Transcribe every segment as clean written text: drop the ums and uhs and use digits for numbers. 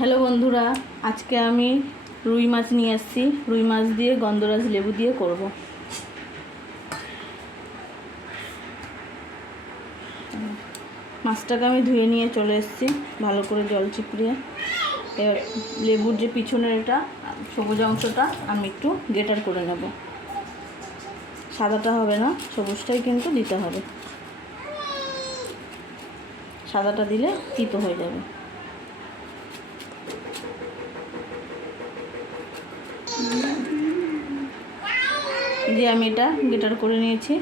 Hello বন্ধুরা, আজকে আমি রুই মাছ নিয়ে এসেছি। রুই মাছ দিয়ে গন্ধরাজ লেবু দিয়ে করব। মাছটাকে আমি ধুয়ে নিয়ে চলে এসেছি ভালো করে জল চিপড়িয়ে। এবার লেবুর যে পিছনের এটা সবুজ অংশটা আমি একটু গ্রেটার করে নেব। সাদাটা হবে না, সবুজটাই কিন্তু দিতে হবে। সাদাটা দিলে তিতো হয়ে যাবে। দিয়ে আমি এটা গ্রেটার করে নিয়েছি।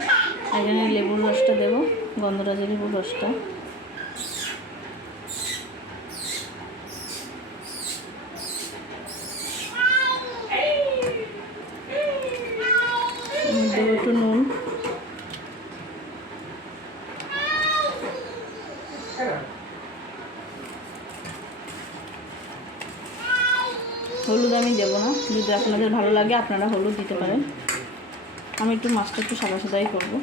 এখানে লেবুর রসটা দেবো, গন্ধরাজের লেবুর রসটা। দেবো একটু নুন, হলুদ আমি দেবো না, যদি আপনাদের ভালো লাগে আপনারা হলুদ দিতে পারেন। আমি একটু মাছটা একটু সাদা সাদাই করবো।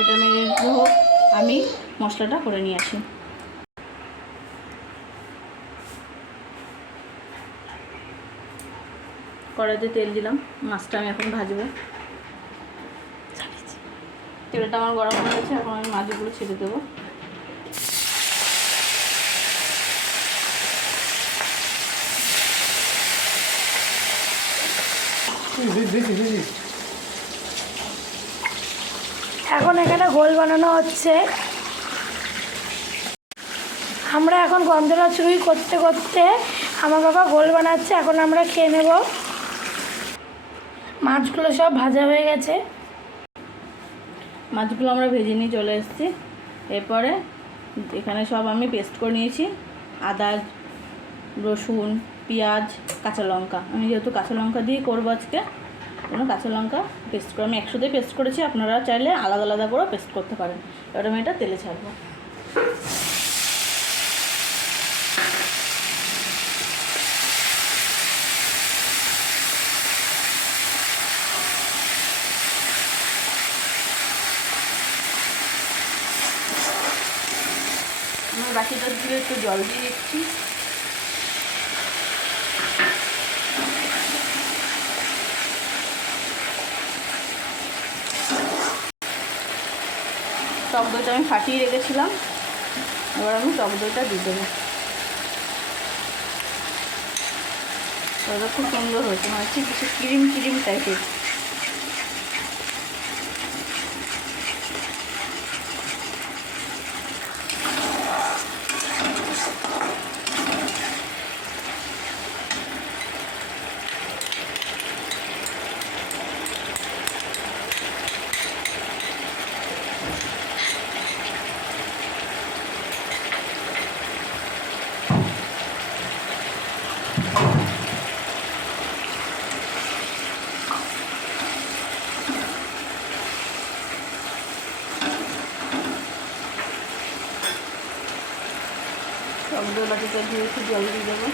এটা মেরিনেট হোক, আমি মশলাটা করে নিয়ে আসি। কড়াইতে তেল দিলাম, মাছটা আমি এখন ভাজবো। তেলটা আমার গরম হয়ে গেছে, এখন আমি মাছগুলো ছেড়ে দেবো। এখন এখানে ঘোল বানানো হচ্ছে। আমরা এখন গন্ধরাজ রুই করতে করতে আমার বাবা ঘোল বানাচ্ছে, এখন আমরা খেয়ে নেব। মাছগুলো সব ভাজা হয়ে গেছে। মাছগুলো আমরা ভেজে নিয়ে চলে এসেছি। এরপরে এখানে সব আমি পেস্ট করে নিয়েছি, আদা, রসুন, পেঁয়াজ, কাঁচা লঙ্কা। আমি যেহেতু কাঁচা লঙ্কা দিয়ে করবো আজকে, কোনো কাঁচা লঙ্কা পেস্ট করে আমি একসাথে পেস্ট করেছি। আপনারা চাইলে আলাদা আলাদা করে পেস্ট করতে পারেন। এবার আমি এটা তেলে ছাড়বো। আমি বাকিটা দিয়ে একটু জল দিয়ে দিচ্ছি। টক দইটা আমি ফাটিয়ে রেখেছিলাম, এবার আমি টক দইটা দিয়ে দেবো। ওটা খুব সুন্দর হয়েছে, মানে ঠিক কিছু ক্রিম ক্রিম টাইপের। টক দই বাটিটা দিয়ে একটু জল দিয়ে দেবো।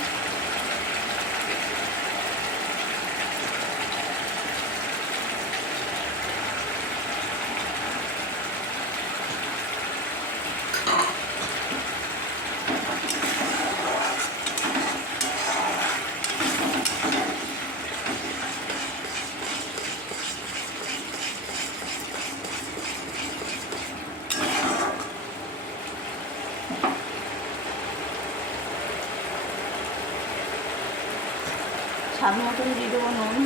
স্বাদ মতন দিয়ে দেবো নুন,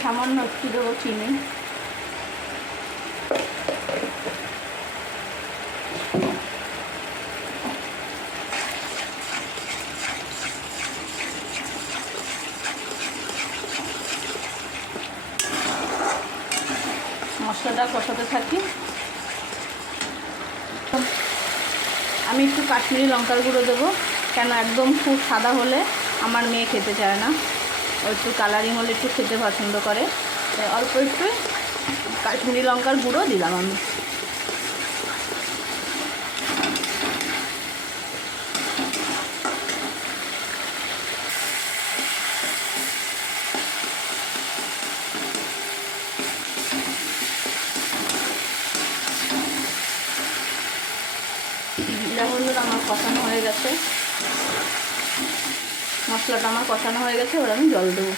সামান্য একটু দেবো চিনি, মশলাটা কষাতে থাকি। আমি একটু কাশ্মীরি লঙ্কার গুঁড়ো দেবো, কেন একদম খুব সাদা হলে আমার মেয়ে খেতে চায় না, ও একটু কালারিং হলে একটু খেতে পছন্দ করে। অল্প একটু কাশ্মীরি লঙ্কার গুঁড়ো দিলাম আমি। আমার কষানো হয়ে গেছে, মশলাটা আমার কষানো হয়ে গেছে। এবার আমি জল দেবো,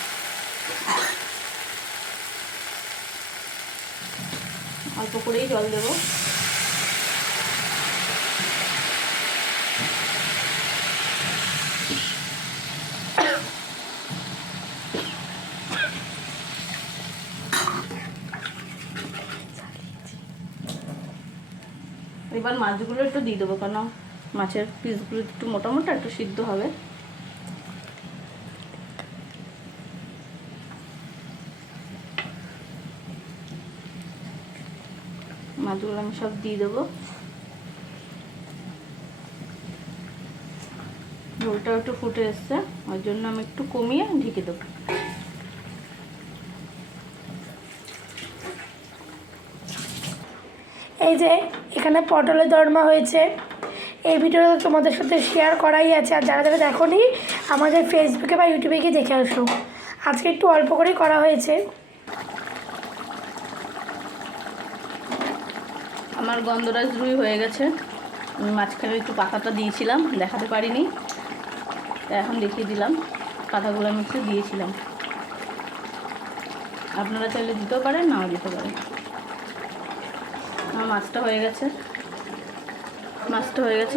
অল্প করেই জল দেবো। এবার মাছগুলো একটু দিয়ে দেবো, কেন মাছের পিসগুলো একটু মোটা মোটা, একটু সিদ্ধ হবে। মাছগুলো আমি সব দিয়ে দেবো। ঝোলটাও একটু ফুটে এসছে, ওই জন্য আমি একটু কমিয়ে ঢেকে দেবো। এই যে এখানে পটলের দরমা হয়েছে, এই ভিডিওটা তোমাদের সাথে শেয়ার করাই আছে। আর যারা যারা দেখোনি আমাদের ফেসবুকে বা ইউটিউবে গিয়ে দেখে আসো। আজকে একটু অল্প করেই করা হয়েছে। আমার গন্ধরাজ রুই হয়ে গেছে। আমি মাঝখানে একটু পাতাটা দিয়েছিলাম, দেখাতে পারিনি, তাই এখন দেখিয়ে দিলাম। পাতাগুলো আমি একটু দিয়েছিলাম, আপনারা চাইলে দিতেও পারেন, নাও দিতে পারেন। আমার মাছটা হয়ে গেছে,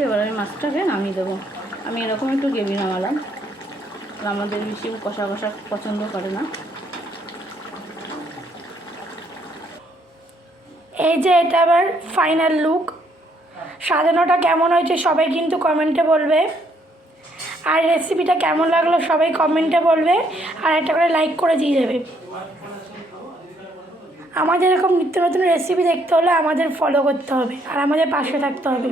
এবার আমি মাছটাকে নামিয়ে দেবো। আমি এরকম একটু গ্রেভি নামালাম, আমাদের বেশি কষা কষা পছন্দ করে না। এই যে এটা আবার ফাইনাল লুক। সাজানোটা কেমন হয়েছে সবাই কিন্তু কমেন্টে বলবে, আর রেসিপিটা কেমন লাগলো সবাই কমেন্টে বলবে, আর একটা করে লাইক করে দিয়ে দেবে। আমাদের এরকম নিত্য নতুন রেসিপি দেখতে হলে আমাদের ফলো করতে হবে আর আমাদের পাশে থাকতে হবে।